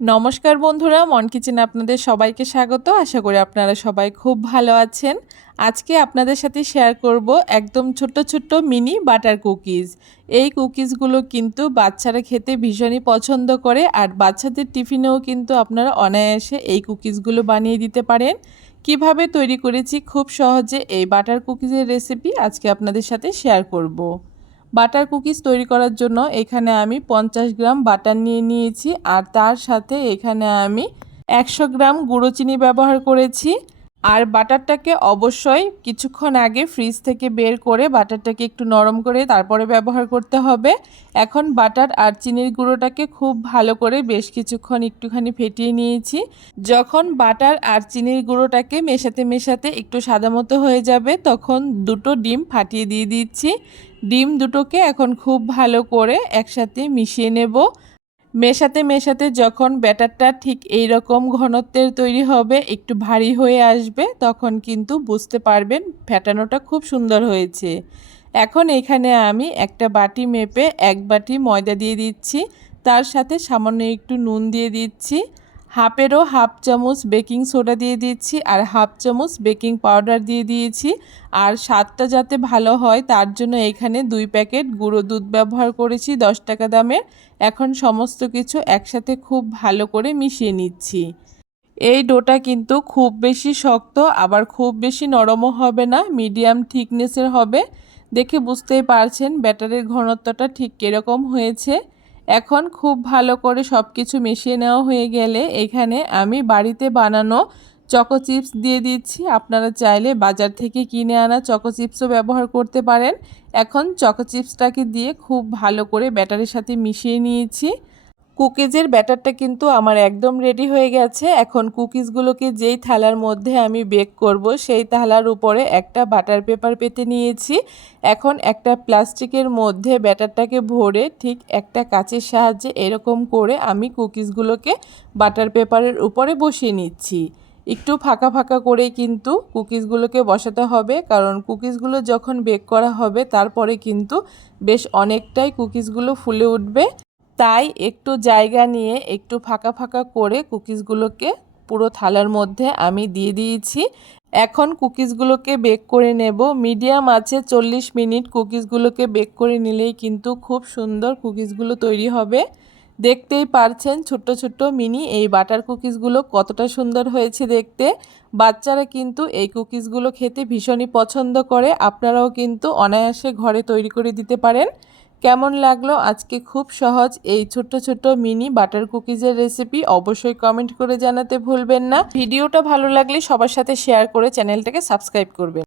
নমস্কার বন্ধুরা, মন কিচেনে আপনাদের সবাইকে স্বাগত। আশা করি আপনারা সবাই খুব ভালো আছেন। আজকে আপনাদের সাথে শেয়ার করব একদম ছোট্ট ছোট্ট মিনি বাটার কুকিজ। এই কুকিজগুলো কিন্তু বাচ্চারা খেতে ভীষণই পছন্দ করে, আর বাচ্চাদের টিফিনেও কিন্তু আপনারা অনায়াসে এই কুকিজগুলো বানিয়ে দিতে পারেন। কিভাবে তৈরি করেছি খুব সহজে এই বাটার কুকিজের রেসিপি আজকে আপনাদের সাথে শেয়ার করব। বাটার কুকিজ তৈরি করার জন্য এখানে আমি 50 গ্রাম বাটার নিয়ে নিয়েছি, আর তার সাথে এখানে আমি 100 গ্রাম গুঁড়ো চিনি ব্যবহার করেছি। আর বাটারটাকে অবশ্যই কিছুক্ষণ আগে ফ্রিজ থেকে বের করে বাটারটাকে একটু নরম করে তারপরে ব্যবহার করতে হবে। এখন বাটার আর চিনির গুঁড়োটাকে খুব ভালো করে বেশ কিছুক্ষণ একটুখানি ফেটিয়ে নিয়েছি। যখন বাটার আর চিনির গুঁড়োটাকে মেশাতে মেশাতে একটু সাদা মতো হয়ে যাবে, তখন দুটো ডিম ফাটিয়ে দিয়ে দিচ্ছি। ডিম দুটোকে এখন খুব ভালো করে একসাথে মিশিয়ে নেব। মেশাতে মেশাতে যখন ব্যাটারটা ঠিক এই রকম ঘনত্বের তৈরি হবে, একটু ভারী হয়ে আসবে, তখন কিন্তু বুঝতে পারবেন ফেটানোটা খুব সুন্দর হয়েছে। এখন এখানে আমি একটা বাটি মেপে 1 বাটি ময়দা দিয়ে দিচ্ছি, তার সাথে সামান্য একটু নুন দিয়ে দিচ্ছি, হাফেরও হাফ চামচ বেকিং সোডা দিয়ে দিচ্ছি, আর হাফ চামচ বেকিং পাউডার দিয়ে দিয়েছি। আর স্বাদটা যাতে ভালো হয় তার জন্য এখানে 2 প্যাকেট গুঁড়ো দুধ ব্যবহার করেছি 10 টাকা দামের। এখন সমস্ত কিছু একসাথে খুব ভালো করে মিশিয়ে নিচ্ছি। এই ডোটা কিন্তু খুব বেশি শক্ত আবার খুব বেশি নরমও হবে না, মিডিয়াম থিকনেসের হবে। দেখে বুঝতেই পারছেন ব্যাটারের ঘনত্বটা ঠিক কীরকম হয়েছে। এখন খুব ভালো করে সব কিছু মিশিয়ে নেওয়া হয়ে গেলে এখানে আমি বাড়িতে বানানো চকো চিপস দিয়ে দিচ্ছি। আপনারা চাইলে বাজার থেকে কিনে আনা চকো চিপসও ব্যবহার করতে পারেন। এখন চকো চিপসটাকে দিয়ে খুব ভালো করে ব্যাটারের সাথে মিশিয়ে নিয়েছি। কুকিজের ব্যাটারটা কিন্তু আমার একদম রেডি হয়ে গেছে। এখন কুকিজগুলোকে যেই থালার মধ্যে আমি বেক করব সেই থালার উপরে একটা বাটার পেপার পেতে নিয়েছি। এখন একটা প্লাস্টিকের মধ্যে ব্যাটারটাকে ভরে ঠিক একটা কাঁচের সাহায্যে এরকম করে আমি কুকিজগুলোকে বাটার পেপারের উপরে বসিয়ে নিচ্ছি। একটু ফাঁকা ফাঁকা করে কিন্তু কুকিজগুলোকে বসাতে হবে, কারণ কুকিজগুলো যখন বেক করা হবে তারপরে কিন্তু বেশ অনেকটাই কুকিজগুলো ফুলে উঠবে। তাই একটু জায়গা নিয়ে একটু ফাঁকা ফাঁকা করে কুকিজগুলোকে পুরো থালার মধ্যে আমি দিয়ে দিয়েছি। এখন কুকিজগুলোকে বেক করে নেব। মিডিয়াম আছে 40 মিনিট কুকিজগুলোকে বেক করে নিলেই কিন্তু খুব সুন্দর কুকিজগুলো তৈরি হবে। দেখতেই পারছেন ছোট্ট ছোট্ট মিনি এই বাটার কুকিজগুলো কতটা সুন্দর হয়েছে দেখতে। বাচ্চারা কিন্তু এই কুকিজগুলো খেতে ভীষণই পছন্দ করে। আপনারাও কিন্তু অনায়াসে ঘরে তৈরি করে দিতে পারেন। কেমন লাগলো আজকে খুব সহজ এই ছোট্ট ছোট্ট মিনি বাটার কুকিজের রেসিপি অবশ্যই কমেন্ট করে জানাতে ভুলবেন না। ভিডিওটা ভালো লাগলে সবার সাথে শেয়ার করে চ্যানেলটাকে সাবস্ক্রাইব করবেন।